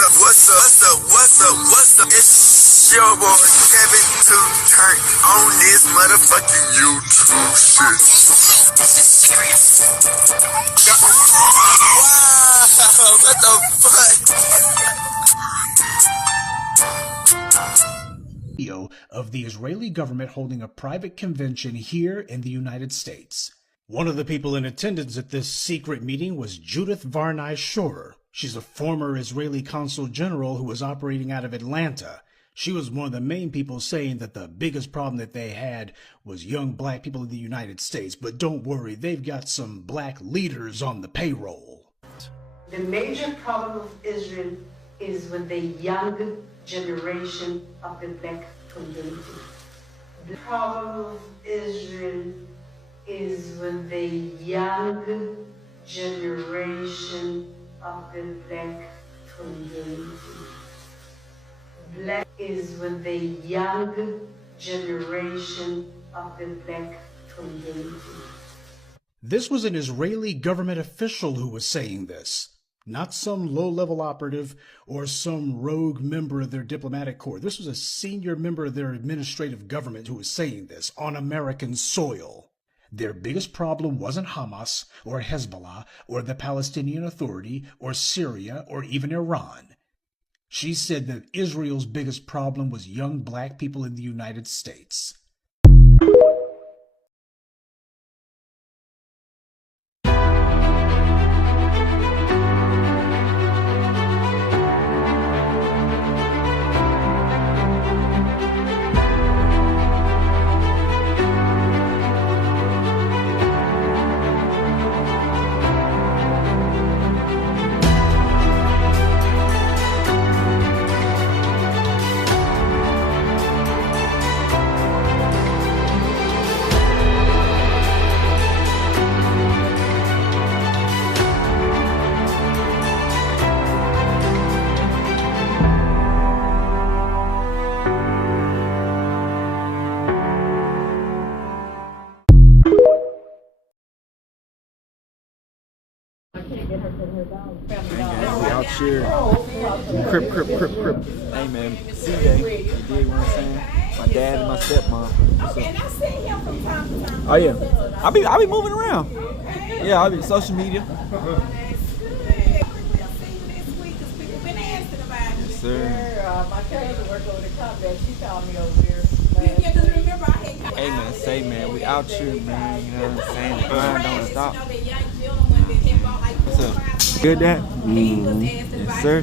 What's up? It's your boy Kevintooturnt on this motherfucking YouTube shit. This is serious. Wow, what the fuck? Video of the Israeli government holding a private convention here in the United States. One of the people in attendance at this secret meeting was Judith Varney Shorer. She's a former Israeli consul general who was operating out of Atlanta. She was one of the main people saying that the biggest problem that they had was young black people in the United States. But don't worry, they've got some black leaders on the payroll. The major problem of Israel is with the young generation of the black community. The problem of Israel is with the young generation of the black community. Black is with the young generation of the black community. This was an Israeli government official who was saying this, not some low-level operative or some rogue member of their diplomatic corps. This was a senior member of their administrative government who was saying this on American soil. Their biggest problem wasn't Hamas or Hezbollah or the Palestinian Authority or Syria or even Iran. She said that Israel's biggest problem was young black people in the United States. We out here. Crip. Hey man, C-Day. You dig what I'm saying? My dad and my stepmom. Oh yeah. I be moving around. Yeah, I be social media. Yes, sir. My cousin worked over the combat. She called me over there. Hey man, say man, we out here, man. You know what I'm saying? The grind don't stop. What's up? Good, Dad? Mm-hmm. Yes, sir.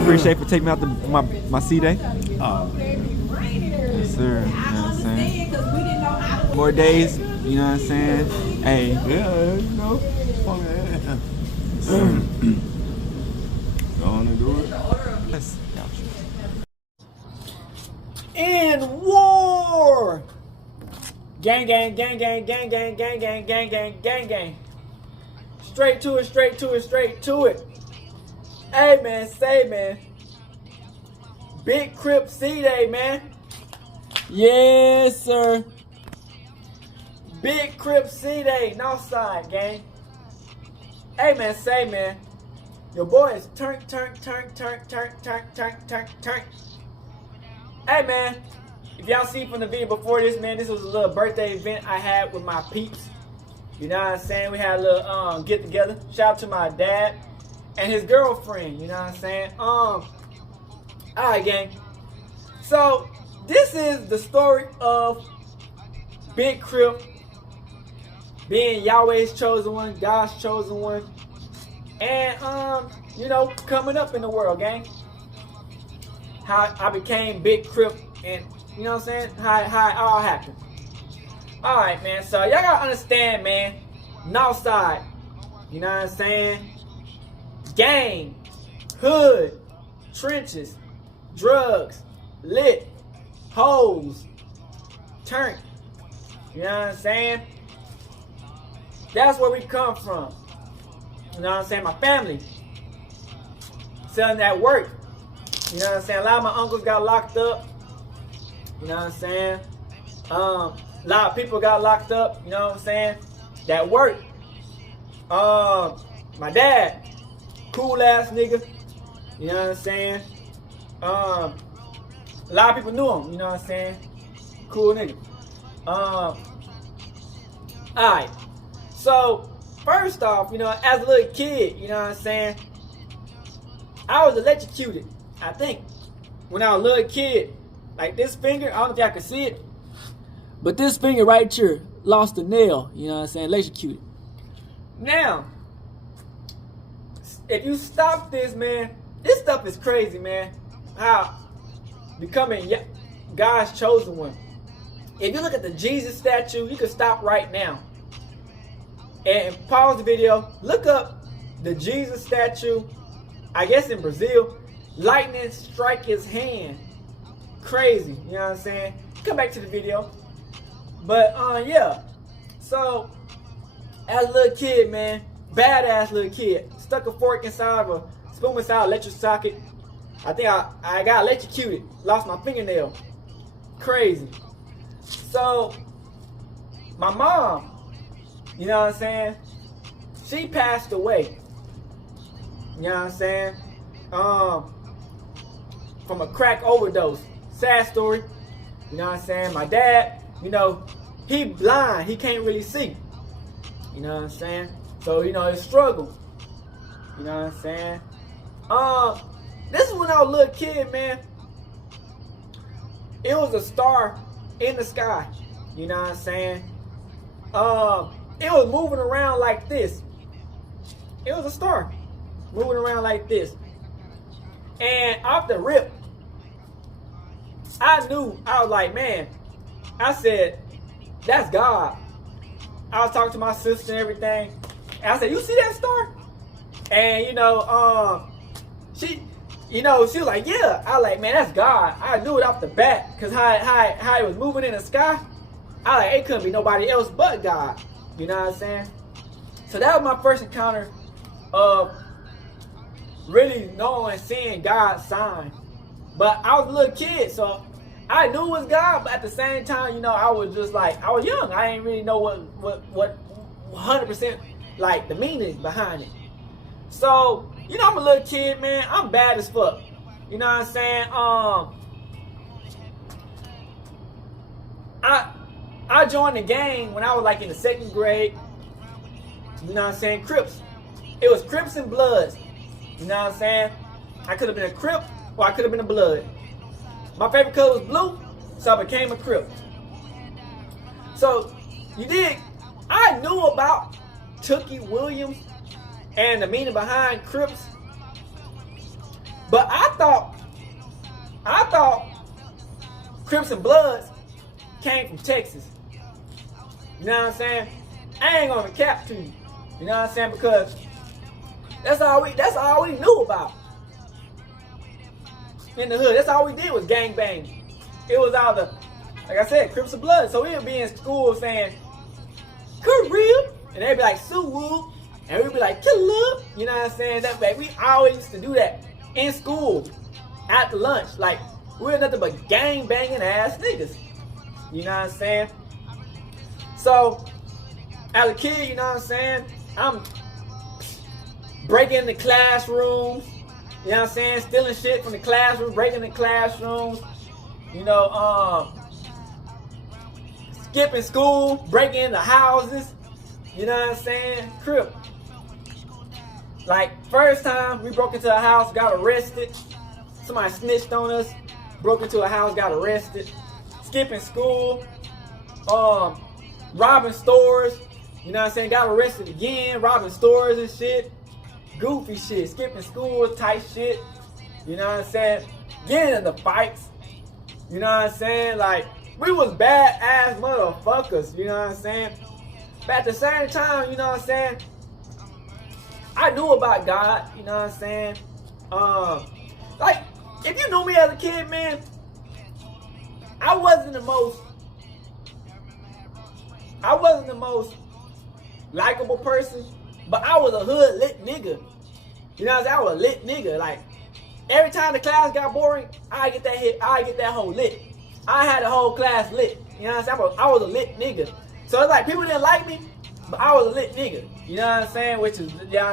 Appreciate for taking me out to my C-Day. Yes, sir. You know what I'm saying? More days, you know what I'm saying? Hey. Yeah, you know. Yes, sir. Going to do it. Yes. In war! Gang. Straight to it. Hey man, say man. Big Crip C-Day, man. Yes, sir. Big Crip C-Day, Northside, gang. Hey man, say man. Your boy is turn. Hey man, if y'all see from the video before this, man, this was a little birthday event I had with my peeps. You know what I'm saying? We had a little get together. Shout out to my dad and his girlfriend. You know what I'm saying? Alright, gang. So this is the story of Big Crip being Yahweh's chosen one, God's chosen one, and you know, coming up in the world, gang. How I became Big Crip, and you know what I'm saying? How it all happened. Alright, man, so y'all gotta understand, man, Northside, you know what I'm saying? Gang, hood, trenches, drugs, lit, hoes, turnt, you know what I'm saying? That's where we come from. You know what I'm saying? My family, selling that work. You know what I'm saying? A lot of my uncles got locked up. You know what I'm saying? A lot of people got locked up. You know what I'm saying? That work. My dad, cool ass nigga. You know what I'm saying? A lot of people knew him. You know what I'm saying? Cool nigga. Alright. So, first off, you know, as a little kid, you know what I'm saying? I was electrocuted, I think, when I was a little kid. Like this finger, I don't know if y'all can see it, but this finger right here lost a nail, you know what I'm saying? Electrocuted. Now, if you stop this, man, this stuff is crazy, man. How becoming God's chosen one. If you look at the Jesus statue, you can stop right now and pause the video. Look up the Jesus statue, I guess in Brazil. Lightning strike his hand. Crazy, you know what I'm saying? Come back to the video. But yeah. So as a little kid, man, badass little kid, stuck a fork inside of a spoon inside an electric socket. I think I got electrocuted, lost my fingernail. Crazy. So my mom, you know what I'm saying, she passed away. You know what I'm saying? From a crack overdose. Sad story. You know what I'm saying? My dad, you know, he blind. He can't really see. You know what I'm saying? So, you know, it's struggle. You know what I'm saying? This is when I was a little kid, man. It was a star in the sky. You know what I'm saying? It was moving around like this. It was a star moving around like this. And off the rip, I knew, I was like, man, I said, that's God. I was talking to my sister and everything. And I said, you see that star? And, you know, she was like, yeah. I was like, man, that's God. I knew it off the bat. Because how it was moving in the sky, I was like, it couldn't be nobody else but God. You know what I'm saying? So that was my first encounter of really knowing, seeing God's sign. But I was a little kid, so I knew it was God, but at the same time, you know, I was just like, I was young. I didn't really know what 100% like the meaning behind it. So, you know, I'm a little kid, man. I'm bad as fuck. You know what I'm saying? I joined the gang when I was like in the 2nd grade. You know what I'm saying? Crips. It was Crips and Bloods. You know what I'm saying? I could have been a Crip or I could have been a Blood. My favorite color was blue, so I became a Crip. So, I knew about Tookie Williams and the meaning behind Crips. But I thought Crips and Bloods came from Texas. You know what I'm saying? I ain't gonna cap to you. You know what I'm saying? Because that's all we knew about. In the hood, that's all we did was gang bang. It was all the, like I said, Crips and Blood. So we would be in school saying, Korea, and they'd be like, Suwoo, and we'd be like, Killa. You know what I'm saying? That way, we always used to do that in school, after lunch. Like, we were nothing but gang banging ass niggas. You know what I'm saying? So, as a kid, you know what I'm saying? I'm breaking the classrooms. You know what I'm saying? Stealing shit from the classroom, breaking the classrooms. You know, skipping school, breaking into houses. You know what I'm saying? Crip. Like, first time we broke into a house, got arrested. Somebody snitched on us. Broke into a house, got arrested. Skipping school. Robbing stores. You know what I'm saying? Got arrested again, robbing stores and shit. Goofy shit, skipping school type shit. You know what I'm saying? Getting into fights. You know what I'm saying? Like, we was bad ass motherfuckers. You know what I'm saying? But at the same time, you know what I'm saying? I knew about God. You know what I'm saying? Like, if you knew me as a kid, man, I wasn't the most likable person, but I was a hood lit nigga. You know what I'm saying? I was a lit nigga. Like, every time the class got boring, I get that whole lit. I had the whole class lit. You know what I'm saying? I was a lit nigga. So it's like people didn't like me, but I was a lit nigga. You know what I'm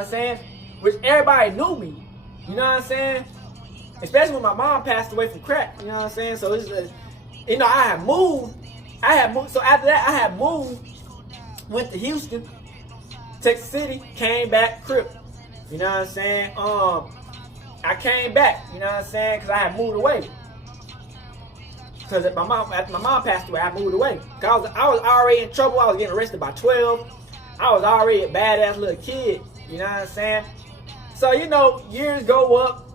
saying? Which everybody knew me. You know what I'm saying? especially when my mom passed away from crack. You know what I'm saying? So it's you know, I had moved. So after that, I had moved, went to Houston, Texas City, came back, Crip. You know what I'm saying? I came back. You know what I'm saying? Because I had moved away. Because after my mom passed away, I moved away. Cause I was already in trouble. I was getting arrested by 12. I was already a badass little kid. You know what I'm saying? So, you know, years go up.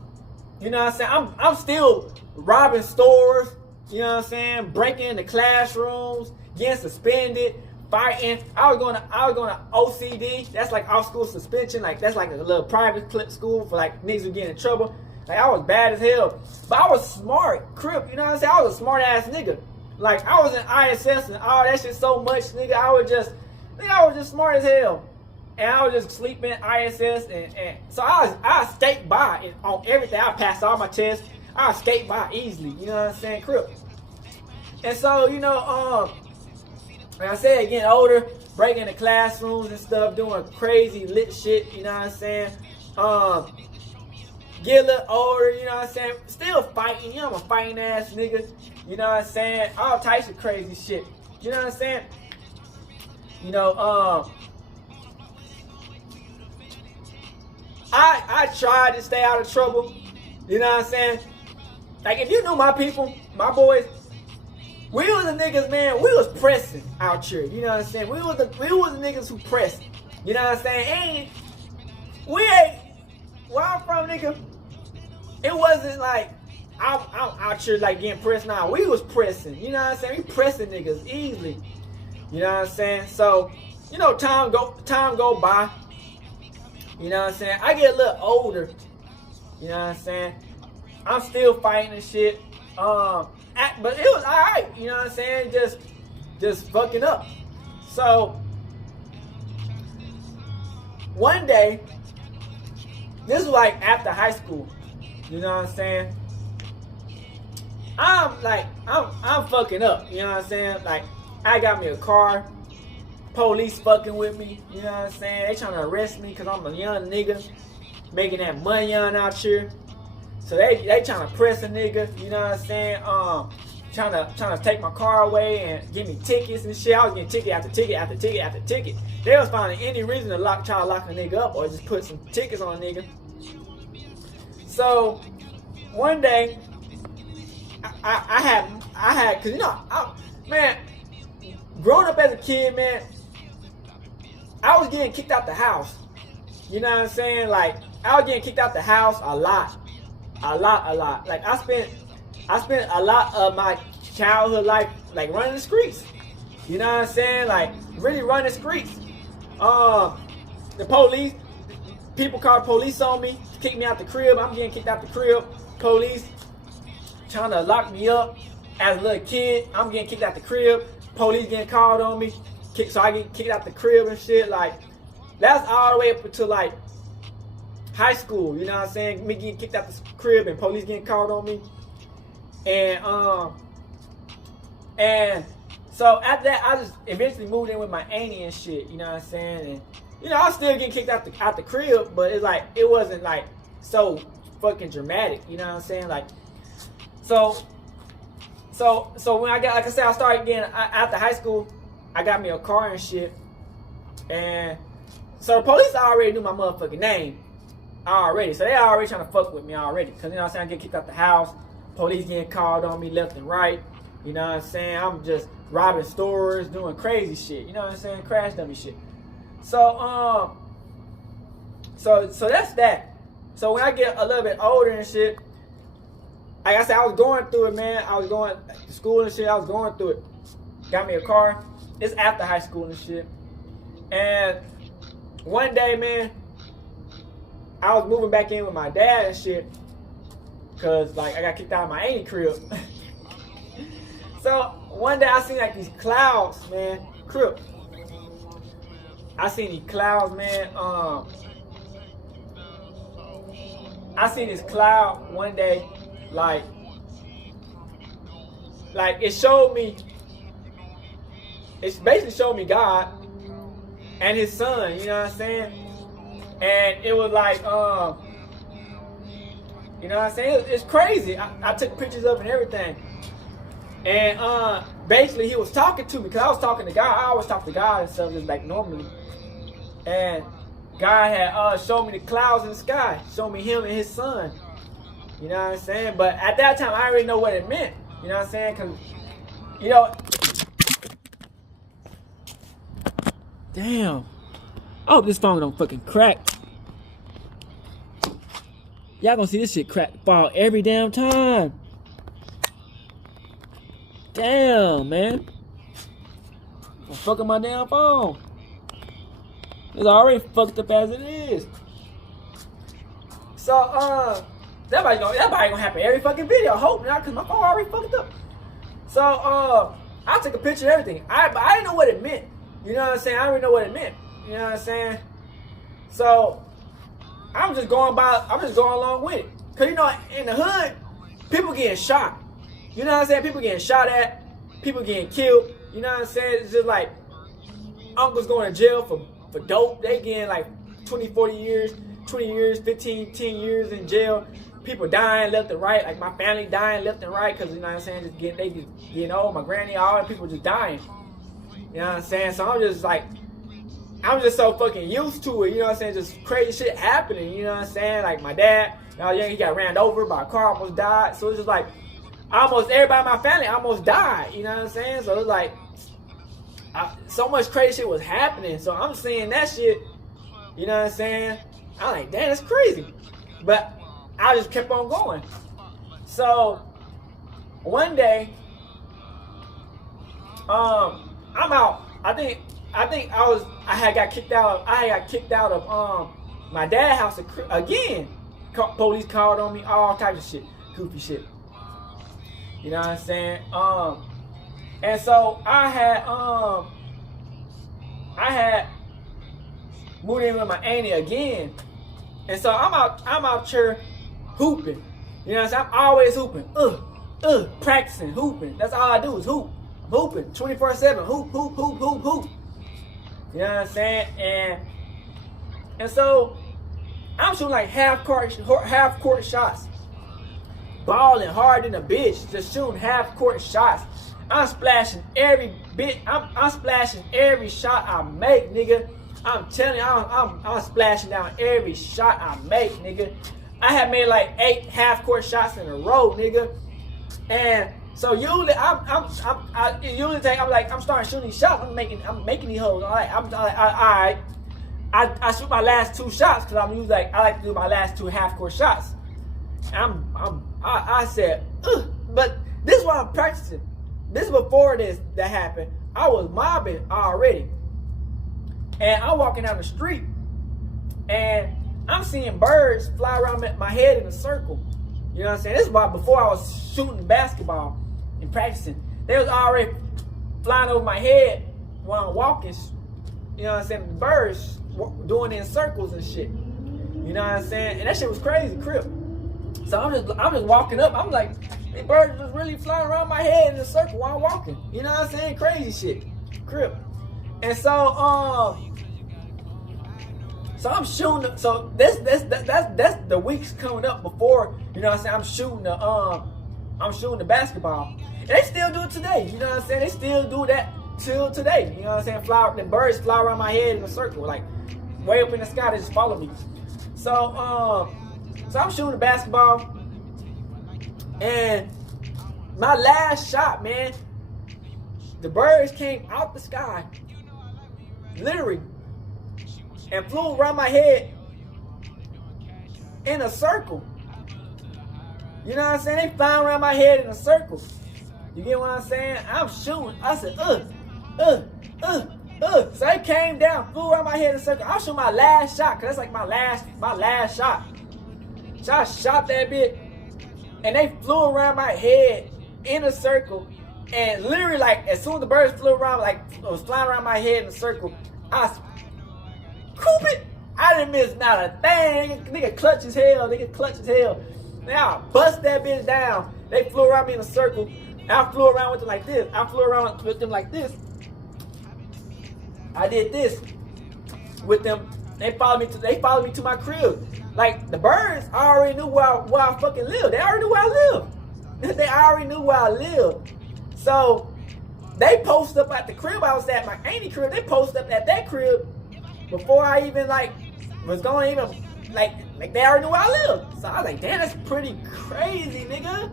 You know what I'm saying? I'm still robbing stores. You know what I'm saying? Breaking into classrooms, getting suspended, fighting. I was going to OCD. That's like off school suspension. Like that's like a little private school for like niggas who get in trouble. Like I was bad as hell, but I was smart, Crip. You know what I'm saying? I was a smart ass nigga. Like I was in ISS and all that shit so much, nigga. I was just smart as hell, and I was just sleeping ISS, and so I skate by on everything. I passed all my tests. I skate by easily. You know what I'm saying, Crip. And so, you know, like I said, getting older, breaking into classrooms and stuff, doing crazy lit shit, you know what I'm saying? Get a little older, you know what I'm saying? Still fighting, you know, I'm a fighting ass nigga, you know what I'm saying? All types of crazy shit, you know what I'm saying? You know, I tried to stay out of trouble, you know what I'm saying? Like, if you knew my people, my boys, we was the niggas, man. We was pressing out here. You know what I'm saying? We was the niggas who pressed. You know what I'm saying? And we ain't. Where I'm from, nigga, it wasn't like I'm out here like getting pressed. Nah, we was pressing. You know what I'm saying? We pressing niggas easily. You know what I'm saying? So, you know, time go by. You know what I'm saying? I get a little older. You know what I'm saying? I'm still fighting and shit. But it was alright, you know what I'm saying? Just fucking up. So one day, this was like after high school, you know what I'm saying? I'm fucking up, you know what I'm saying? Like, I got me a car, police fucking with me, you know what I'm saying? They trying to arrest me because I'm a young nigga, making that money on out here. So they trying to press a nigga, you know what I'm saying? Trying to take my car away and give me tickets and shit. I was getting ticket after ticket after ticket after ticket. They was finding any reason to try to lock a nigga up or just put some tickets on a nigga. So one day, I had, cause you know, man, growing up as a kid, man, I was getting kicked out the house. You know what I'm saying? Like, I was getting kicked out the house a lot. Like, I spent a lot of my childhood life, like, running the streets. You know what I'm saying? Like, really running the streets. The police, people called police on me, kicked me out the crib. I'm getting kicked out the crib. Police trying to lock me up as a little kid. I'm getting kicked out the crib. Police getting called on me. So I get kicked out the crib and shit. Like, that's all the way up until, like, high school, you know what I'm saying? Me getting kicked out the crib and police getting called on me. And so after that, I just eventually moved in with my auntie and shit, you know what I'm saying? And, you know, I was still getting kicked out the crib, but it's like, it wasn't like so fucking dramatic, you know what I'm saying? Like, so when I got, like I said, I started getting, after high school, I got me a car and shit. And so the police already knew my motherfucking name. Already. So they already trying to fuck with me already. Because, you know what I'm saying, I get kicked out the house. Police getting called on me left and right. You know what I'm saying? I'm just robbing stores, doing crazy shit. You know what I'm saying? Crash dummy shit. So, so that's that. So when I get a little bit older and shit, like I said, I was going through it, man. I was going to school and shit. I was going through it. Got me a car. It's after high school and shit. And one day, man, I was moving back in with my dad and shit. Cause like I got kicked out of my auntie crib. So one day I seen like these clouds, man. Crib. I seen these clouds, man. I seen this cloud one day, like it showed me. It basically showed me God and His Son. You know what I'm saying? And it was like, You know what I'm saying? It's crazy. I took pictures of it and everything. And basically he was talking to me because I was talking to God. I always talk to God and stuff just like normally. And God had showed me the clouds in the sky, showed me him and his son. You know what I'm saying? But at that time, I already know what it meant. You know what I'm saying? Because, you know, damn. I hope this phone don't fucking crack. Y'all gonna see this shit crack fall every damn time. Damn, man. I'm fucking my damn phone. It's already fucked up as it is. So, that probably gonna happen every fucking video. I hope not, because my phone already fucked up. So, I took a picture of everything. But I didn't know what it meant. You know what I'm saying? I didn't know what it meant. You know what I'm saying? So, I'm just going along with it. Because, you know, in the hood, people getting shot. You know what I'm saying? People getting shot at. People getting killed. You know what I'm saying? It's just like, uncles going to jail for dope. They getting like 20, 40 years, 20 years, 15, 10 years in jail. People dying left and right. Like my family dying left and right. Because, you know what I'm saying? They just getting old. My granny, all the people just dying. You know what I'm saying? So I'm just so fucking used to it, you know what I'm saying? Just crazy shit happening, you know what I'm saying? Like my dad, he got ran over by a car, almost died. So it's just like, almost everybody in my family almost died, you know what I'm saying? So it's like, so much crazy shit was happening. So I'm seeing that shit, you know what I'm saying? I'm like, damn, that's crazy. But I just kept on going. So one day, I'm out. I think I had got kicked out of my dad's house again. Police called on me, all types of shit, goofy shit. You know what I'm saying? And so I had moved in with my auntie again. And so I'm out here hooping. You know what I'm saying? I'm always hooping. Practicing, hooping. That's all I do is hoop. Hooping 24/7, hoop. You know what I'm saying? And so I'm shooting like half court shots, balling hard in a bitch, just shooting half court shots. I'm splashing every bit. I'm splashing every shot I make, nigga. I'm telling you, I'm splashing down every shot I make, nigga. I have made like 8 half court shots in a row, nigga, and. So usually I'm starting shooting these shots. I'm making these hoes. All right. I shoot my last 2 shots because I'm usually I like to do my last 2 half court shots. I said, ugh. But this is what I'm practicing. This is before that happened. I was mobbing already, and I'm walking down the street, and I'm seeing birds fly around my head in a circle. You know what I'm saying? This is why before I was shooting basketball and practicing, they was already flying over my head while I'm walking. You know what I'm saying? The birds doing it in circles and shit. You know what I'm saying? And that shit was crazy, crip. So I'm just walking up. I'm like, these birds was really flying around my head in a circle while I'm walking. You know what I'm saying? Crazy shit, crip. And so So I'm shooting. So that's the weeks coming up before. You know what I'm saying? I'm shooting the basketball. And they still do it today. You know what I'm saying? They still do that till today. You know what I'm saying? The birds fly around my head in a circle, like way up in the sky. They just follow me. So I'm shooting the basketball, and my last shot, man, the birds came out the sky, literally, and flew around my head in a circle. You know what I'm saying? They flying around my head in a circle. You get what I'm saying? I'm shooting. I said, So they came down, flew around my head in a circle. I'll shoot my last shot, cause that's like my last shot. So I shot that bit, and they flew around my head in a circle, and literally, like, as soon as the birds flew around, like, was flying around my head in a circle, I scoop it. I didn't miss not a thing. Nigga clutch as hell. Now I bust that bitch down. They flew around me in a circle. I flew around with them like this. I did this with them They followed me to my crib. Like the birds already knew where I fucking lived. They already knew where I lived. They already knew where I lived. So they post up at the crib. I was at my auntie crib. They post up at that crib before I even like was going even like they already knew where I lived. So I was like, damn, that's pretty crazy, nigga.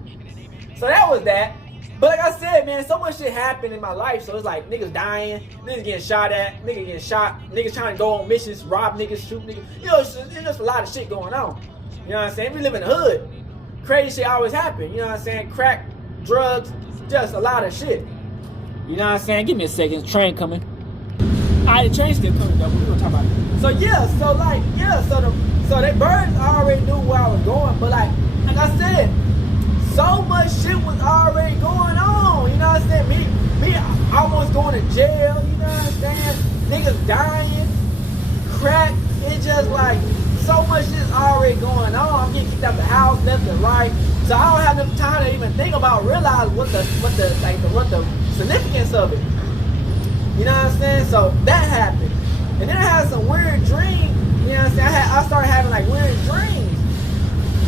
So that was that. But like I said, man, so much shit happened in my life. So it's like niggas dying, niggas getting shot at, niggas getting shot, niggas trying to go on missions, rob niggas, shoot niggas. You know, it's just a lot of shit going on. You know what I'm saying? We live in the hood. Crazy shit always happen. You know what I'm saying? Crack, drugs, just a lot of shit. You know what I'm saying? Give me a second. Train coming. Alright, the train's still coming though. We're gonna talk about it. So yeah, so they birds already knew where I was going, but like I said, so much shit was already going on. You know what I'm saying? Me almost going to jail. You know what I'm saying? Niggas dying, crack. It's just like so much shit's already going on. I'm getting kicked out the house left and right. So I don't have enough time to even think about realize what the significance of it. You know what I'm saying? So that happened. And then I had some weird dreams. You know what I'm saying? I started having like weird dreams.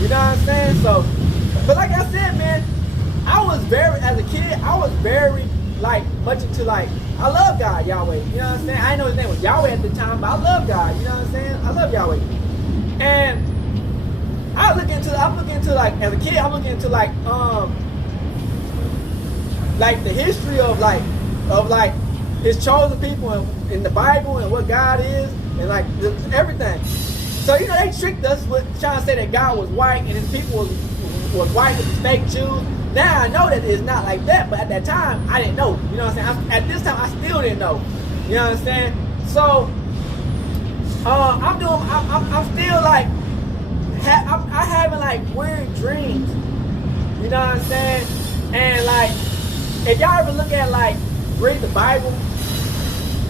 You know what I'm saying? So, but like I said, man, as a kid, I was very like much into like, I love God, Yahweh. You know what I'm saying? I didn't know his name was Yahweh at the time, but I love God. You know what I'm saying? I love Yahweh. And I'm looking into like, as a kid, I'm looking into like the history of his chosen people in the Bible and what God is and like everything. So you know they tricked us with trying to say that God was white and his people was white with the fake Jews. Now I know that it's not like that, but at that time I didn't know. You know what I'm saying? At this time I still didn't know. You know what I'm saying? So I'm still like I'm having like weird dreams. You know what I'm saying? And like if y'all ever look at like read the Bible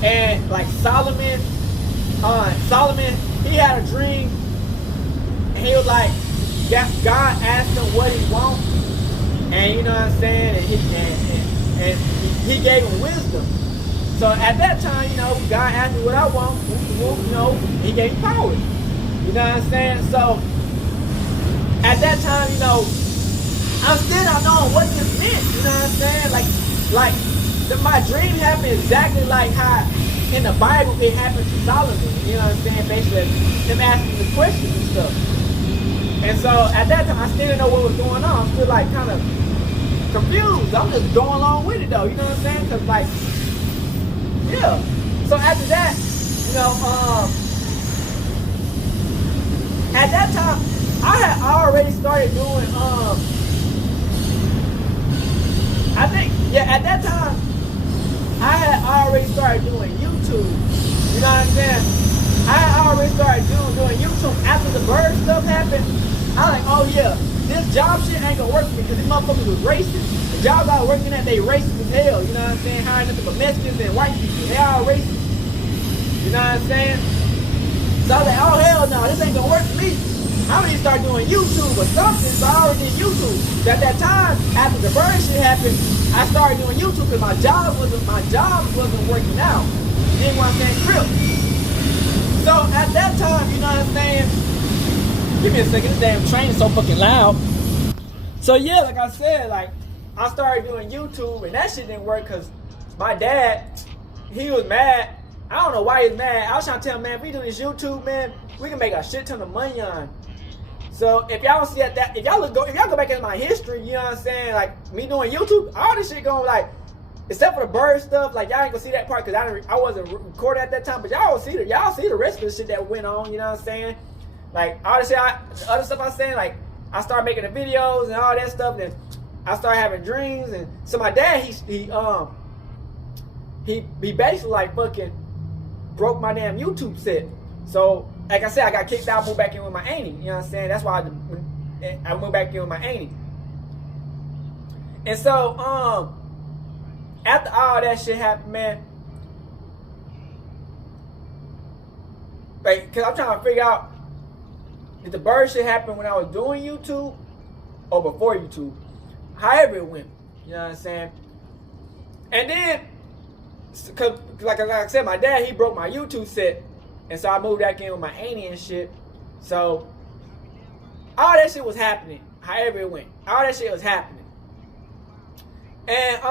and like Solomon, he had a dream and he was like, God asked him what he wants, and you know what I'm saying, and he gave him wisdom. So at that time, you know, God asked me what I want, you know, he gave me power. You know what I'm saying? So at that time, you know, I'm still not knowing what this meant. You know what I'm saying? Like my dream happened exactly like how in the Bible it happened to Solomon. You know what I'm saying? Basically, him asking the questions and stuff. And so at that time, I still didn't know what was going on. I'm still like kind of confused. I'm just going along with it though. You know what I'm saying? Because like, yeah. So after that, you know, at that time, I had already started doing, I think, yeah, at that time, I had already started doing YouTube. You know what I'm saying? I had already started doing YouTube after the bird stuff happened. I was like, oh yeah, this job shit ain't gonna work for me because these motherfuckers was racist. The jobs I was working at, they racist as hell. You know what I'm saying? Hiring nothing but Mexicans and white people. They all racist. You know what I'm saying? So I was like, oh hell no, this ain't gonna work for me. I need to start doing YouTube or something. So I already did YouTube. So at that time, after the bird shit happened, I started doing YouTube because my job wasn't working out. You know what I'm saying? Crip. So at that time, you know what I'm saying? Give me a second, this damn train is so fucking loud. So yeah, like I said, like I started doing YouTube and that shit didn't work because my dad, he was mad. I don't know why he's mad. I was trying to tell him, man, if we do this YouTube, man, we can make a shit ton of money on. So if y'all don't see that, if y'all go back into my history, you know what I'm saying, like me doing YouTube, all this shit going like, except for the bird stuff, like y'all ain't gonna see that part because I wasn't recording at that time, but y'all see the rest of the shit that went on, you know what I'm saying? Like all the shit, the other stuff I was saying, like I started making the videos and all that stuff, and I started having dreams, and so my dad, he basically like fucking broke my damn YouTube set. So like I said, I got kicked out, moved back in with my auntie. You know what I'm saying? That's why I moved back in with my auntie. And so after all that shit happened, man, like, cause I'm trying to figure out, did the bird shit happen when I was doing YouTube or before YouTube? However it went, you know what I'm saying? And then, cause like I said, my dad, he broke my YouTube set. And so I moved back in with my auntie and shit. So all that shit was happening. However it went, all that shit was happening. And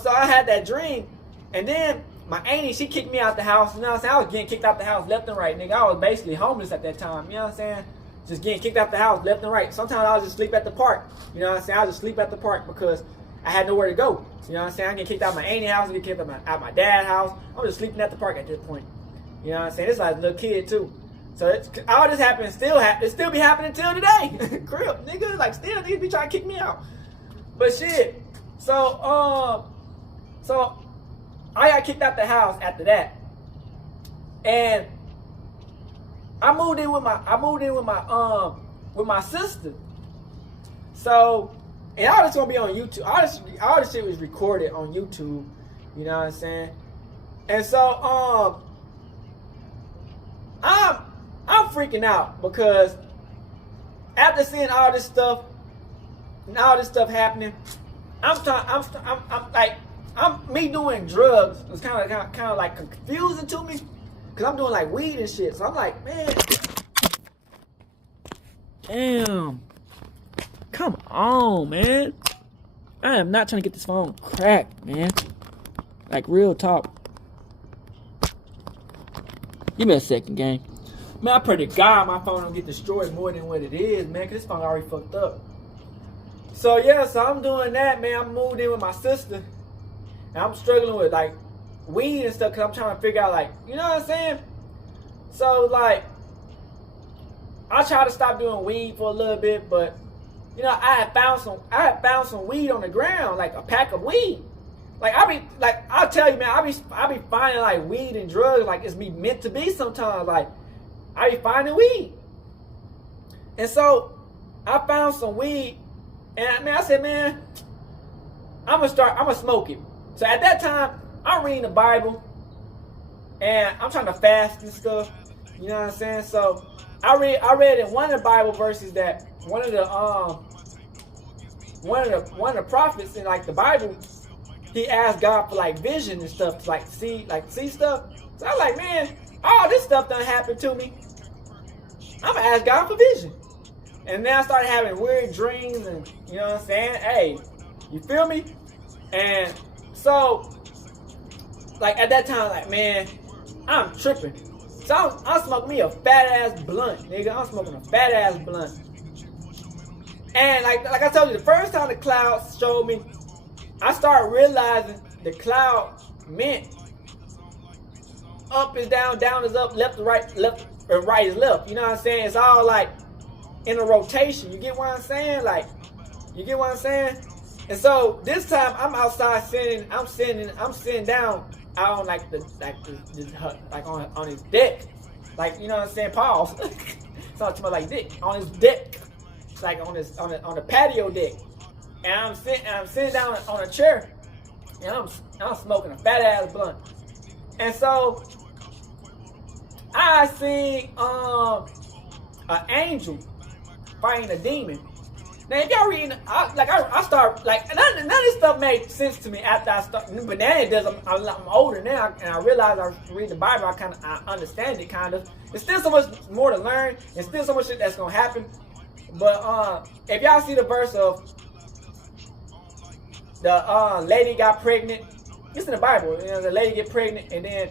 so I had that dream, and then my auntie, she kicked me out the house. You know what I'm saying? I was getting kicked out the house left and right, nigga. I was basically homeless at that time. You know what I'm saying? Just getting kicked out the house left and right. Sometimes I would just sleep at the park. You know what I'm saying? I would just sleep at the park because I had nowhere to go. You know what I'm saying? I get kicked out my auntie's house, I get kicked out my dad's house. I was just sleeping at the park at this point. You know what I'm saying? This is like a little kid too. So all this happened, it still be happening till today. Crip, nigga, like still niggas be trying to kick me out. But shit. So I got kicked out the house after that. And I moved in with my sister. So, and all this gonna be on YouTube. All this shit was recorded on YouTube. You know what I'm saying? And so I'm freaking out because after seeing all this stuff and all this stuff happening, me doing drugs was kind of like confusing to me because I'm doing like weed and shit. So I'm like, man, damn, come on, man. I am not trying to get this phone cracked, man. Like real talk. Give me a second, gang. Man, I pray to God my phone don't get destroyed more than what it is, man, because this phone already fucked up. So, yeah, so I'm doing that, man. I moved in with my sister, and I'm struggling with, like, weed and stuff because I'm trying to figure out, like, you know what I'm saying? So, like, I tried to stop doing weed for a little bit, but, you know, I had found some weed on the ground, like a pack of weed. Like, I'll tell you, man, I be finding, like, weed and drugs, like, it's me meant to be sometimes. Like, I be finding weed. And so, I found some weed, and, man, I said, man, I'm gonna smoke it. So, at that time, I'm reading the Bible, and I'm trying to fast and stuff. You know what I'm saying? So, I read in one of the Bible verses that one of the prophets in, like, the Bible, he asked God for like vision and stuff to like see stuff. So I was like, man, all this stuff done happened to me. I'm gonna ask God for vision. And then I started having weird dreams and you know what I'm saying? Hey, you feel me? And so like at that time, like man, I'm tripping. So I'm smoking me a fat ass blunt, nigga. I'm smoking a fat ass blunt. And like I told you, the first time the clouds showed me, I started realizing the cloud meant up is down, down is up, left is right, left or right is left. You know what I'm saying? It's all like in a rotation. You get what I'm saying? Like, you get what I'm saying? And so this time I'm outside I'm sitting down out on like on his deck. Like, you know what I'm saying? Pause. It's not too much like dick. On his deck. Like on the patio deck. And I'm sitting down on a chair, and I'm smoking a fat ass blunt. And so I see an angel fighting a demon. Now if y'all reading, I start like none of this stuff made sense to me after I start. But now it does. I'm older now, and I realize I read the Bible. I understand it kind of. There's still so much more to learn. There's still so much shit that's gonna happen. But if y'all see the verse of the lady got pregnant, it's in the Bible. You know, the lady get pregnant and then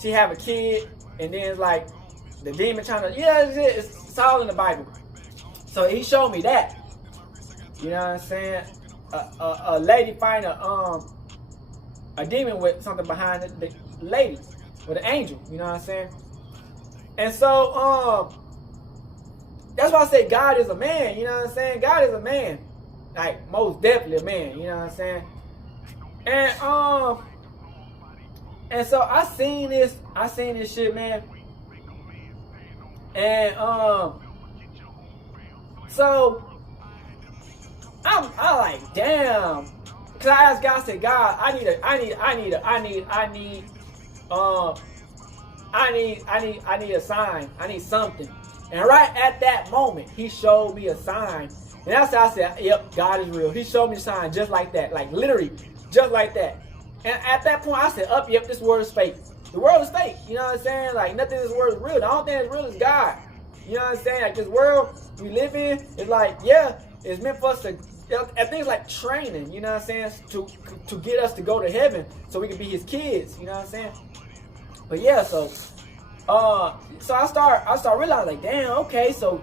she have a kid, and then it's like the demon trying to it's all in the Bible. So he showed me that. You know what I'm saying? A lady find a demon with something behind the lady with an angel. You know what I'm saying? And so that's why I say God is a man. You know what I'm saying? God is a man. Like, most definitely a man, you know what I'm saying? And so I seen this shit, man. And so I'm like, damn. Cause I asked God, I said, God, I need a sign. I need something. And right at that moment, he showed me a sign. And that's how I said, yep, God is real. He showed me a sign just like that. Like literally, just like that. And at that point, I said, yep, this word is fake. the world is fake. You know what I'm saying? Like nothing in this world is real. The only thing that's real is God. You know what I'm saying? Like this world we live in is like, yeah, it's meant for us to, I think it's like training, you know what I'm saying, to get us to go to heaven so we can be his kids, you know what I'm saying? But yeah, so I start realizing like, damn, okay, so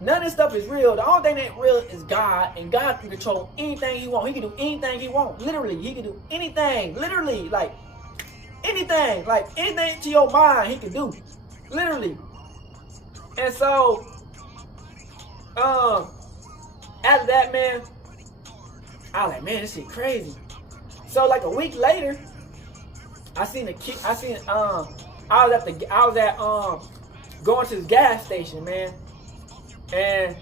none of this stuff is real. The only thing that's real is God, and God can control anything he wants. He can do anything he wants. Literally, he can do anything. Literally, like anything to your mind, he can do. Literally. And so, after that, man, I was like, man, this shit crazy. So like a week later, I was at going to this gas station, man. And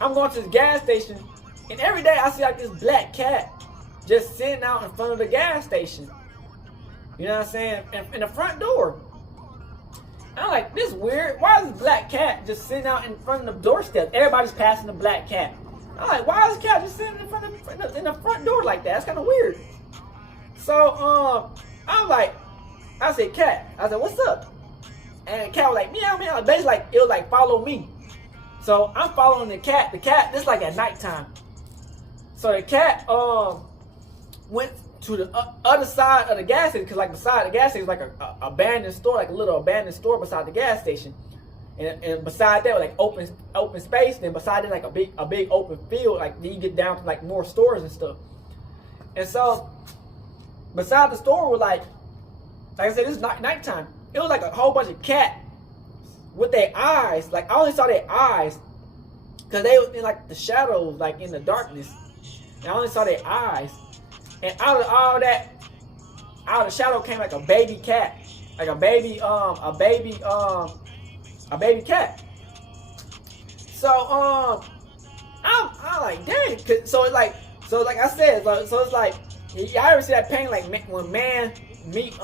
I'm going to this gas station, and every day I see like this black cat just sitting out in front of the gas station. You know what I'm saying? In the front door. I'm like, this is weird. Why is this black cat just sitting out in front of the doorstep? Everybody's passing the black cat. I'm like, why is this cat just sitting in the front door like that? That's kind of weird. So I'm like, I said, cat. I said, what's up? And the cat was like, meow, meow. Basically, like, it was like, follow me. So I'm following the cat. The cat, this is like at nighttime. So the cat went to the other side of the gas station, because like beside the gas station was like a abandoned store, like a little abandoned store beside the gas station. And beside that was like open space. Then beside it like a big open field. Like then you get down to like more stores and stuff. And so beside the store was like I said, this is nighttime. It was like a whole bunch of cats with their eyes. Like I only saw their eyes because they were in like the shadows, like in the darkness. And I only saw their eyes. And out of all that, out of the shadow came like a baby cat, like a baby cat. So I'm like, dang. So it's like I said, so it's like, y'all ever see that painting like when man meet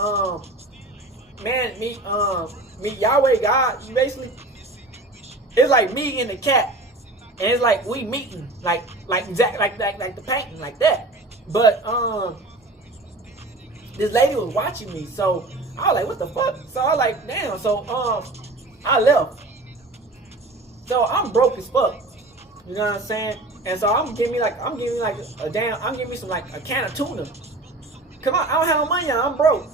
Yahweh God? You basically, it's like me and the cat, and it's like we meeting like exactly like the painting like that. But this lady was watching me, so I was like, what the fuck? So I was like, damn. So I left. So I'm broke as fuck. You know what I'm saying? And so I'm giving me like a can of tuna. Come on, I don't have no money now, I'm broke.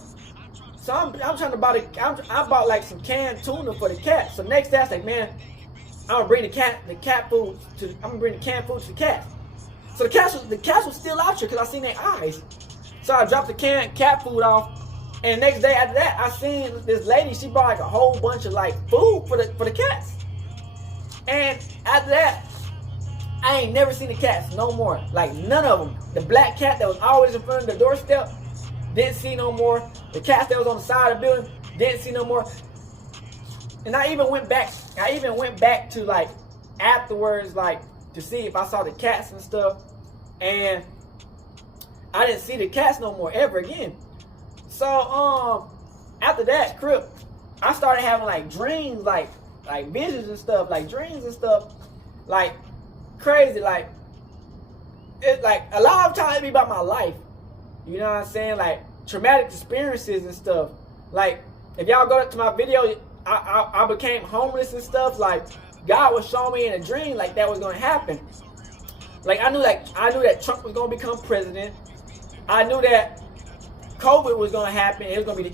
So I'm trying to buy I bought like some canned tuna for the cat. So next day I say, man, I'm gonna bring the canned food to the cat. So the cats was still out here because I seen their eyes. So I dropped the canned cat food off, and the next day after that, I seen this lady. She brought like a whole bunch of like food for the cats. And after that, I ain't never seen the cats no more. Like none of them. The black cat that was always in front of the doorstep, didn't see no more. The cats that was on the side of the building, didn't see no more. And I even went back to like afterwards, like to see if I saw the cats and stuff. And I didn't see the cats no more ever again. So after that, Crip, I started having like dreams, like visions and stuff, like dreams and stuff, like crazy, like it's like a lot of times it be about my life. You know what I'm saying? Like traumatic experiences and stuff. Like if y'all go to my video, I became homeless and stuff. Like God was showing me in a dream like that was gonna happen. Like I knew that Trump was gonna become president. I knew that COVID was gonna happen. It was gonna be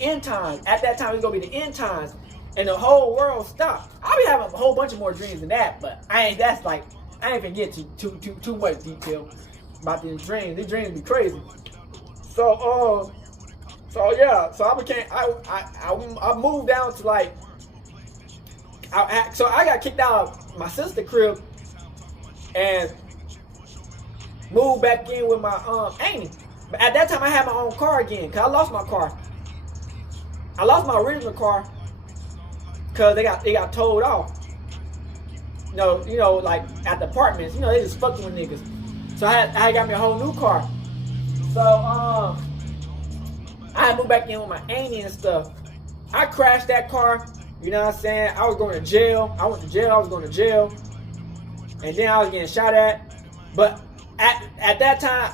end times. At that time, it was gonna be the end times, and the whole world stopped. I'll be having a whole bunch of more dreams than that, but I ain't gonna get too much detail about these dreams. These dreams be crazy. So yeah. So I moved down to like. So I got kicked out of my sister's crib and moved back in with my auntie. But at that time I had my own car again, cause I lost my car. I lost my original car cause they got towed off. You know, like at the apartments, they just fucking with niggas. So I got me a whole new car. So I had moved back in with my auntie and stuff. I crashed that car. You know what I'm saying? I was going to jail. I went to jail. I was going to jail. And then I was getting shot at. But at that time,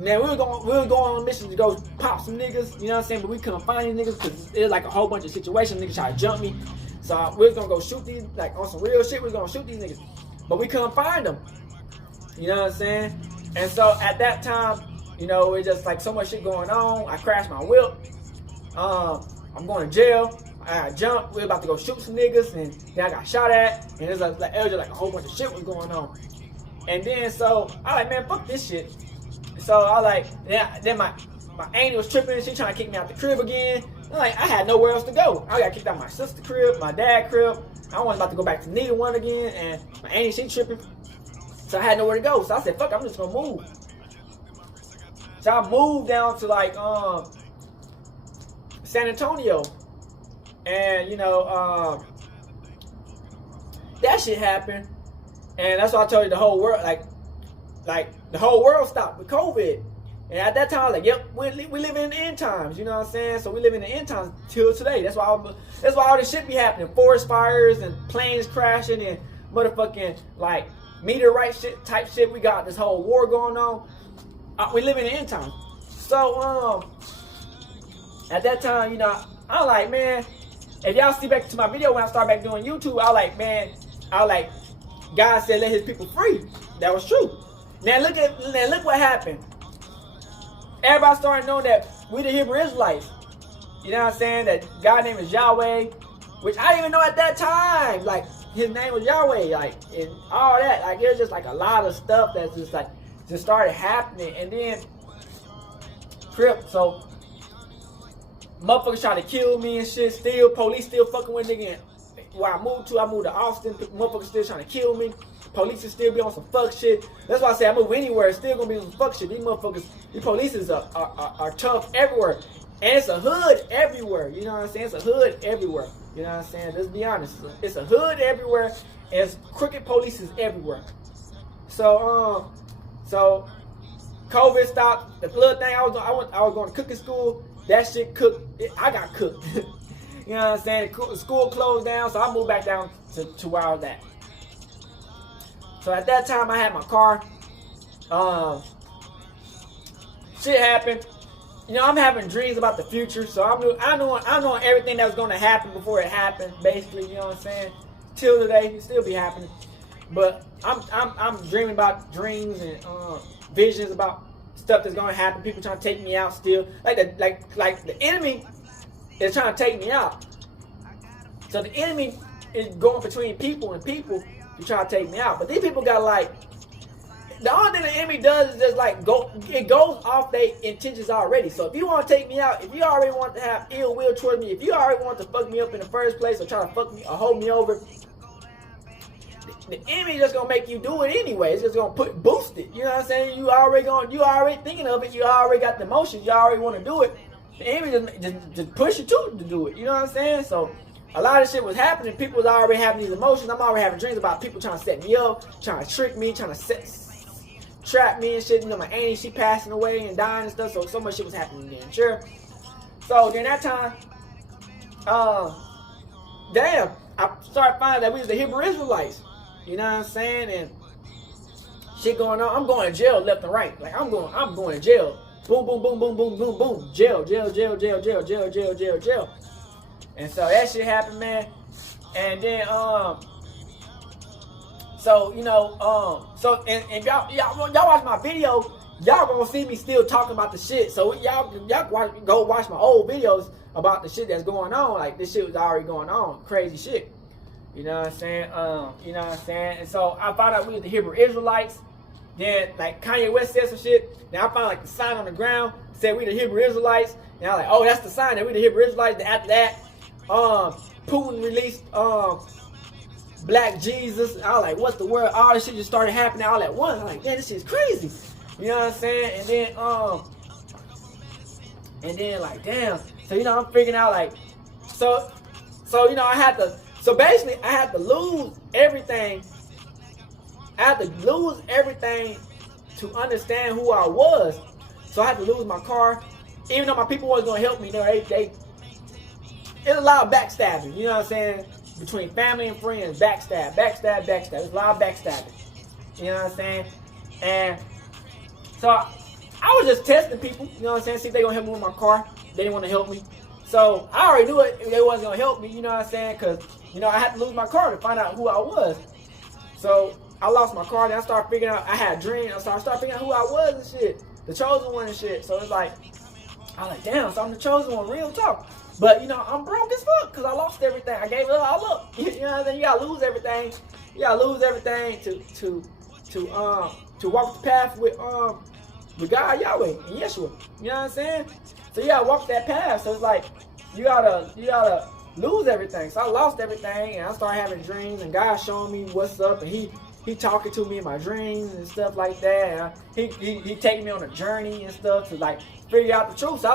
we were going on a mission to go pop some niggas, you know what I'm saying? But we couldn't find these niggas because it was like a whole bunch of situations. Niggas tried to jump me, so we was gonna go shoot these, like on some real shit. We was gonna shoot these niggas, but we couldn't find them. You know what I'm saying? And so at that time, you know, it was just like so much shit going on. I crashed my whip. I'm going to jail. I jumped. We were about to go shoot some niggas, and then I got shot at. And it was just like a whole bunch of shit was going on. And then so I like, man, fuck this shit. So I like, then my auntie was tripping. She trying to kick me out the crib again. I'm like, I had nowhere else to go. I got kicked out of my sister's crib, my dad's crib. I wasn't about to go back to neither one again. And my auntie, she tripping. So I had nowhere to go. So I said, fuck, I'm just gonna move. So I moved down to like San Antonio. And you know, that shit happened. And that's why I told you the whole world, like the whole world stopped with COVID. And at that time, I was like, yep, we live in the end times, you know what I'm saying? So we live in the end times till today. That's why all this shit be happening. Forest fires and planes crashing and motherfucking like meteorite shit type shit. We got this whole war going on. We live in the end times. So at that time, you know, I'm like, man, if y'all see back to my video when I started back doing YouTube, I was like, man, God said let his people free. That was true. Now look what happened. Everybody started knowing that we the Hebrew Israelites. You know what I'm saying? That God's name is Yahweh, which I didn't even know at that time. Like his name was Yahweh, like and all that. Like it was just like a lot of stuff that's just started happening, and then so motherfuckers trying to kill me and shit. Still, police still fucking with nigga. Where I moved to Austin. Motherfuckers still trying to kill me. Police will still be on some fuck shit. That's why I say I move anywhere. It's still gonna be on some fuck shit. These motherfuckers, these police are tough everywhere. And it's a hood everywhere. You know what I'm saying? It's a hood everywhere. You know what I'm saying? Let's be honest. It's a hood everywhere. And it's crooked police everywhere. So COVID stopped. The little thing I was going to cooking school. That shit cooked. I got cooked. You know what I'm saying? The school closed down, so I moved back down to where I was at. So at that time, I had my car. Shit happened. You know, I'm having dreams about the future, so I know everything that was going to happen before it happened. Basically, you know what I'm saying? Till today, it still be happening. But I'm dreaming about dreams and visions about stuff that's going to happen. People trying to take me out still. Like the enemy is trying to take me out. So the enemy is going between people and people to try to take me out. But these people got like, the only thing the enemy does is just like it goes off their intentions already. So if you want to take me out, if you already want to have ill will towards me, if you already want to fuck me up in the first place or try to fuck me or hold me over, the enemy is just gonna make you do it anyway. It's just gonna boost it. You know what I'm saying? You already thinking of it. You already got the motion. You already want to do it. The enemy just push you to do it. You know what I'm saying? So a lot of shit was happening. People was already having these emotions. I'm already having dreams about people trying to set me up, trying to trick me, trying to trap me and shit. You know, my auntie, she passing away and dying and stuff. So much shit was happening then. Sure. So during that time, damn, I started finding that we was the Hebrew Israelites. You know what I'm saying? And shit going on. I'm going to jail left and right. Like I'm going to jail. Boom, boom, boom, boom, boom, boom, boom. Jail. And so that shit happened, man. And then so you know, so and y'all watch my video, y'all gonna see me still talking about the shit. So y'all go watch my old videos about the shit that's going on. Like this shit was already going on, crazy shit. You know what I'm saying? You know what I'm saying? And so I found out we were the Hebrew Israelites. Then like Kanye West said some shit. Then I found like the sign on the ground said we the Hebrew Israelites. And I was like, oh, that's the sign that we the Hebrew Israelites. Then after that, Putin released Black Jesus. I was like, what's the word? All this shit just started happening all at once. I'm like, man, this shit's crazy. You know what I'm saying? And then like, damn. So you know, I'm figuring out like, so you know, so basically I had to lose everything. I had to lose everything to understand who I was. So I had to lose my car, even though my people wasn't gonna help me. You know, it's a lot of backstabbing. You know what I'm saying? Between family and friends, backstab. There's a lot of backstabbing. You know what I'm saying? And So I was just testing people, you know what I'm saying, see if they gonna help me with my car. They didn't want to help me. So I already knew it, they wasn't gonna help me, you know what I'm saying, because, you know, I had to lose my car to find out who I was. So I lost my car, then I started figuring out, I had a dream, so I started figuring out who I was and shit, the chosen one and shit. So it's like, I was like, damn, so I'm the chosen one, real talk. But, you know, I'm broke as fuck because I lost everything. I gave it all up. You know what I'm saying? You gotta lose everything. You gotta lose everything to walk the path with God, Yahweh, and Yeshua. You know what I'm saying? So you gotta walk that path. So it's like you gotta lose everything. So I lost everything, and I started having dreams, and God showing me what's up, and He talking to me in my dreams and stuff like that. And he taking me on a journey and stuff to like figure out the truth. So I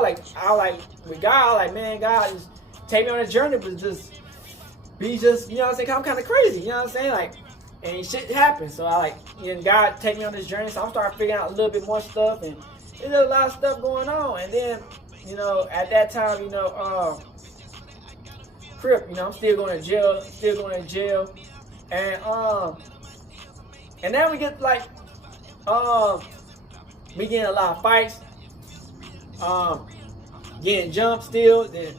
like with God, like, man, God just take me on a journey, but just be just, you know what I'm saying? I'm kind of crazy, you know what I'm saying? Like, and shit happens. So I like, you know, God take me on this journey. So I'm starting figuring out a little bit more stuff, and there's a lot of stuff going on. And then, you know, at that time, you know, Crip, you know, I'm still going to jail, and then we get like, we getting a lot of fights, getting jumped still. Then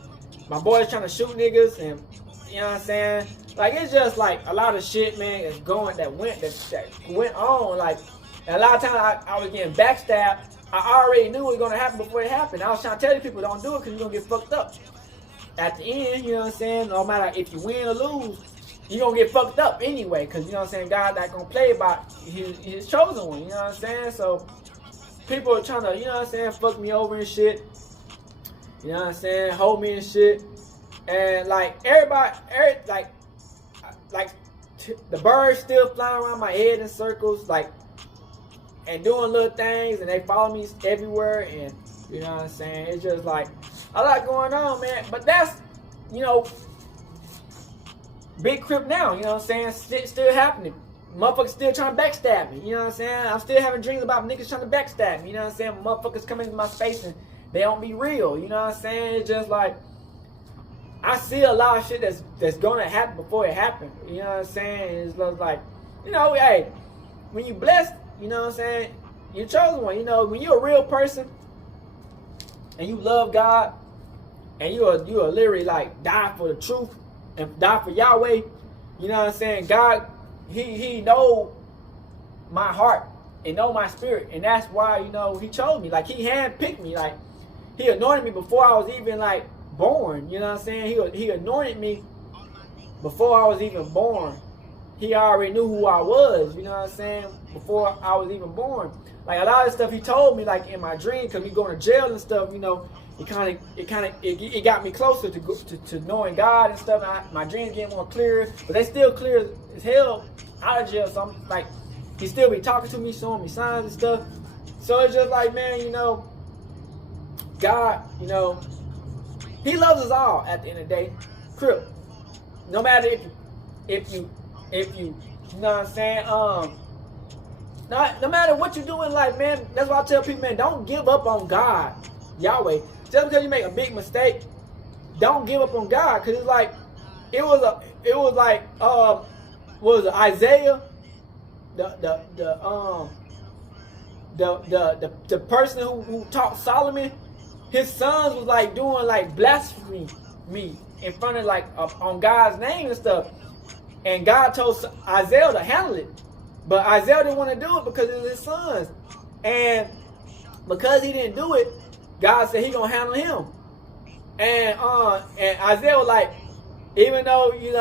my boys trying to shoot niggas, and you know what I'm saying. Like, it's just like a lot of shit, man, that went on. Like, and a lot of times I was getting backstabbed. I already knew it was gonna happen before it happened. I was trying to tell you people, don't do it because you're gonna get fucked up. At the end, you know what I'm saying. No matter if you win or lose, you're gonna get fucked up anyway, because, you know what I'm saying, God not gonna play about his chosen one, you know what I'm saying? So people are trying to, you know what I'm saying, fuck me over and shit, you know what I'm saying, hold me and shit. And like the birds still flying around my head in circles, like, and doing little things, and they follow me everywhere, and you know what I'm saying, it's just like a lot going on, man. But that's, you know, Big Crip now, you know what I'm saying? Still happening. Motherfuckers still trying to backstab me, you know what I'm saying? I'm still having dreams about niggas trying to backstab me, you know what I'm saying? Motherfuckers come into my space and they don't be real, you know what I'm saying? It's just like, I see a lot of shit that's gonna happen before it happened, you know what I'm saying? It's just like, you know, hey, when you blessed, you know what I'm saying, you're chosen one, you know, when you're a real person and you love God and you are literally like die for the truth and die for Yahweh, you know what I'm saying? God, he know my heart and know my spirit, and that's why, you know, he chose me. Like, he handpicked me. Like, he anointed me before I was even like born, you know what I'm saying? He anointed me before I was even born. He already knew who I was, you know what I'm saying, before I was even born. Like, a lot of stuff he told me, like, in my dream, because me going to jail and stuff, you know, it got me closer to knowing God and stuff. My dreams getting more clear, but they still clear as hell out of jail. So I'm like, he still be talking to me, showing me signs and stuff. So it's just like, man, you know, God, you know, he loves us all at the end of the day. Crip, no matter if you know what I'm saying, no matter what you do in life, man, that's why I tell people, man, don't give up on God, Yahweh. Just because you make a big mistake, don't give up on God, because it's like, it was like what was it, Isaiah, the person who taught Solomon, his sons was like doing like blasphemy me in front of like on God's name and stuff, and God told Isaiah to handle it, but Isaiah didn't want to do it because it was his sons, and because he didn't do it, God said he gonna handle him. And Isaiah was like, even though you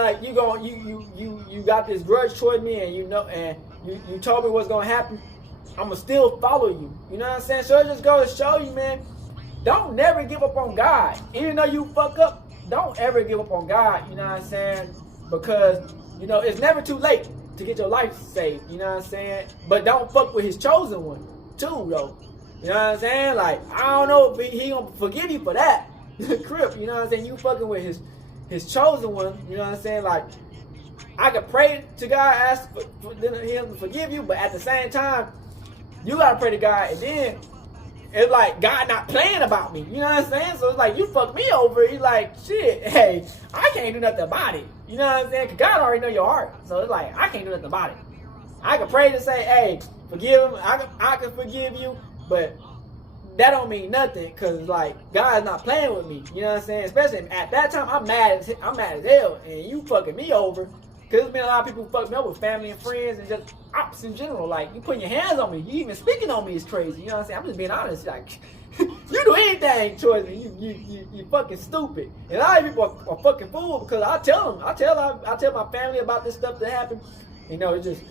got this grudge toward me, and you know, and you told me what's gonna happen, I'ma still follow you. You know what I'm saying? So it just goes to show you, man, don't never give up on God. Even though you fuck up, don't ever give up on God. You know what I'm saying? Because, you know, it's never too late to get your life saved. You know what I'm saying? But don't fuck with his chosen one too, though. You know what I'm saying? Like, I don't know if he gonna forgive you for that. Crip, you know what I'm saying? You fucking with his chosen one, you know what I'm saying? Like, I could pray to God, ask for him to forgive you, but at the same time, you gotta pray to God, and then it's like God not playing about me, you know what I'm saying? So it's like, you fucked me over, he's like, shit, hey, I can't do nothing about it, you know what I'm saying? Because God already know your heart, so it's like, I can't do nothing about it. I can pray to say, hey, forgive him, I can forgive you, but that don't mean nothing, cause like God's not playing with me. You know what I'm saying? Especially at that time, I'm mad as hell, and you fucking me over. Cause there's been a lot of people who fucked me up with family and friends and just ops in general. Like, you putting your hands on me, you even speaking on me is crazy. You know what I'm saying? I'm just being honest. Like, you do anything towards me, you fucking stupid. And a lot of people are fucking fools because I tell my family about this stuff that happened. You know, it's just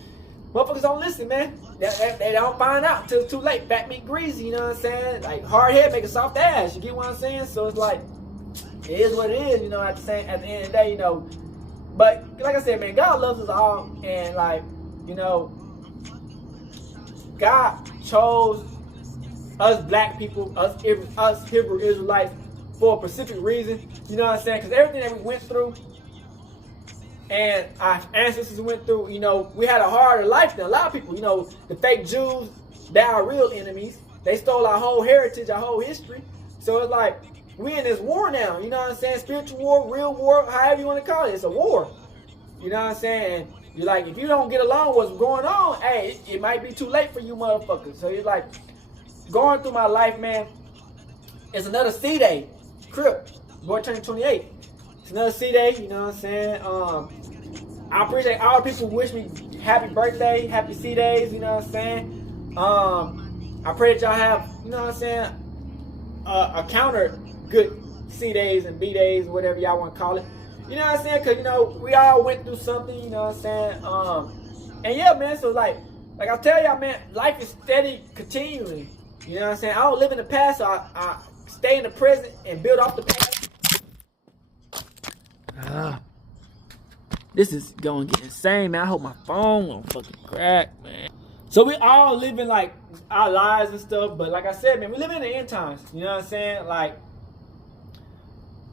motherfuckers don't listen, man. They don't find out until it's too late. Back meat greasy, you know what I'm saying? Like, hard head make a soft ass. You get what I'm saying? So it's like, it is what it is, you know, at the end of the day, you know. But like I said, man, God loves us all, and like, you know, God chose us black people, us Hebrew Israelites, for a specific reason. You know what I'm saying? Because everything that we went through and our ancestors went through, you know, we had a harder life than a lot of people. You know, the fake Jews, they're our real enemies. They stole our whole heritage, our whole history. So it's like, we in this war now, you know what I'm saying? Spiritual war, real war, however you want to call it. It's a war. You know what I'm saying? And you're like, if you don't get along with what's going on, hey, it might be too late for you motherfuckers. So you're like, going through my life, man, it's another C-Day. Crip, boy turning 28. It's another C-Day, you know what I'm saying? I appreciate all the people who wish me happy birthday, happy C-Days, you know what I'm saying? I pray that y'all have, you know what I'm saying, a counter good C-Days and B-Days, whatever y'all want to call it. You know what I'm saying? Because, you know, we all went through something, you know what I'm saying? And yeah, man, so like I tell y'all, man, life is steady continually. You know what I'm saying? I don't live in the past, so I stay in the present and build off the past. This is going to get insane, man. I hope my phone won't fucking crack, man. So we all living like our lives and stuff, but like I said, man, we live in the end times. You know what I'm saying? Like,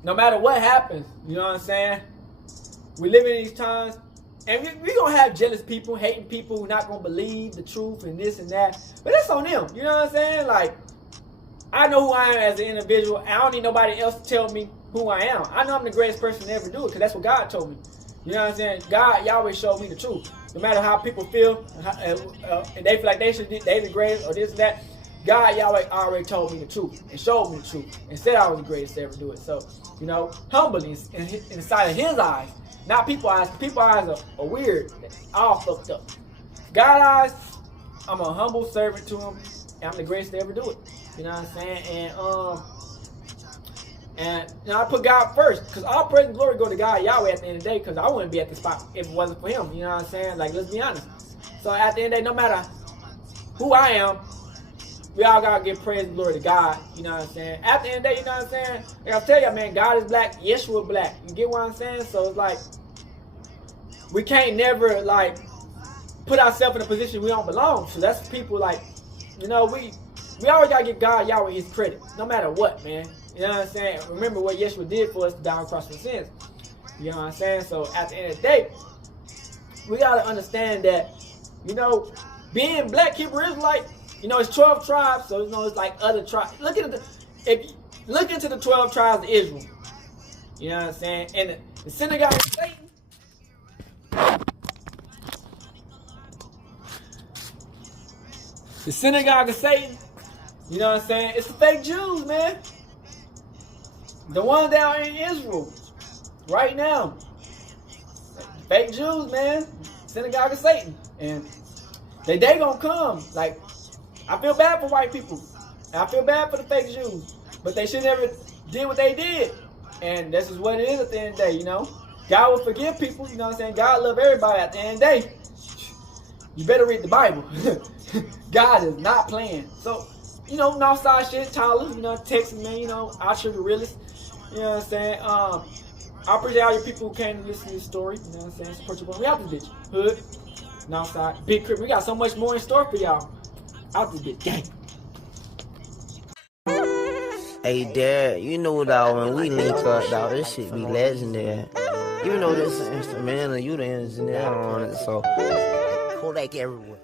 no matter what happens, you know what I'm saying? We live in these times, and we gonna have jealous people, hating people who not gonna believe the truth and this and that. But that's on them. You know what I'm saying? Like, I know who I am as an individual, and I don't need nobody else to tell me who I am. I know I'm the greatest person to ever do it, because that's what God told me. You know what I'm saying? God, Yahweh showed me the truth. No matter how people feel, and they feel like they the greatest or this and that, God, Yahweh already told me the truth and showed me the truth and said I was the greatest to ever do it. So, you know, humbly inside of His eyes, not people's eyes. People's eyes are weird, all fucked up. God's eyes, I'm a humble servant to Him, and I'm the greatest to ever do it. You know what I'm saying? And you know, I put God first, because all praise and glory go to God, Yahweh, at the end of the day, because I wouldn't be at the spot if it wasn't for Him. You know what I'm saying? Like, let's be honest. So at the end of the day, no matter who I am, we all gotta give praise and glory to God. You know what I'm saying? At the end of the day, you know what I'm saying? Like I tell you, man, God is black, Yeshua black. You get what I'm saying? So it's like, we can't never like put ourselves in a position we don't belong. So that's people like, you know, we always gotta give God, Yahweh, His credit, no matter what, man. You know what I'm saying? Remember what Yeshua did for us to die on the cross for sins. You know what I'm saying? So at the end of the day, we gotta understand that, you know, being black Hebrew Israelite, you know, it's 12 tribes, so you know it's like other tribes. Look into the 12 tribes of Israel. You know what I'm saying? And the synagogue of Satan. The synagogue of Satan. You know what I'm saying? It's the fake Jews, man. The ones that are in Israel right now. Fake Jews, man. Synagogue of Satan. And they gonna come. Like, I feel bad for white people. I feel bad for the fake Jews. But they should never did what they did. And this is what it is at the end of the day, you know. God will forgive people, you know what I'm saying? God love everybody at the end of the day. You better read the Bible. God is not playing. So, you know, Northside shit, Tyler, you know, Texas, man, you know, I'll show the realest. You know what I'm saying? I appreciate all you people who came to listen to this story. You know what I'm saying? Support your boy. We out this bitch. Hood, Northside, Big Crip. We got so much more in store for y'all. Out this bitch. Gang. Hey, Dad, you know, dog, when we link up, dog, this shit be legendary. You know this instrumental, you the engineer on it, so Kodak everywhere.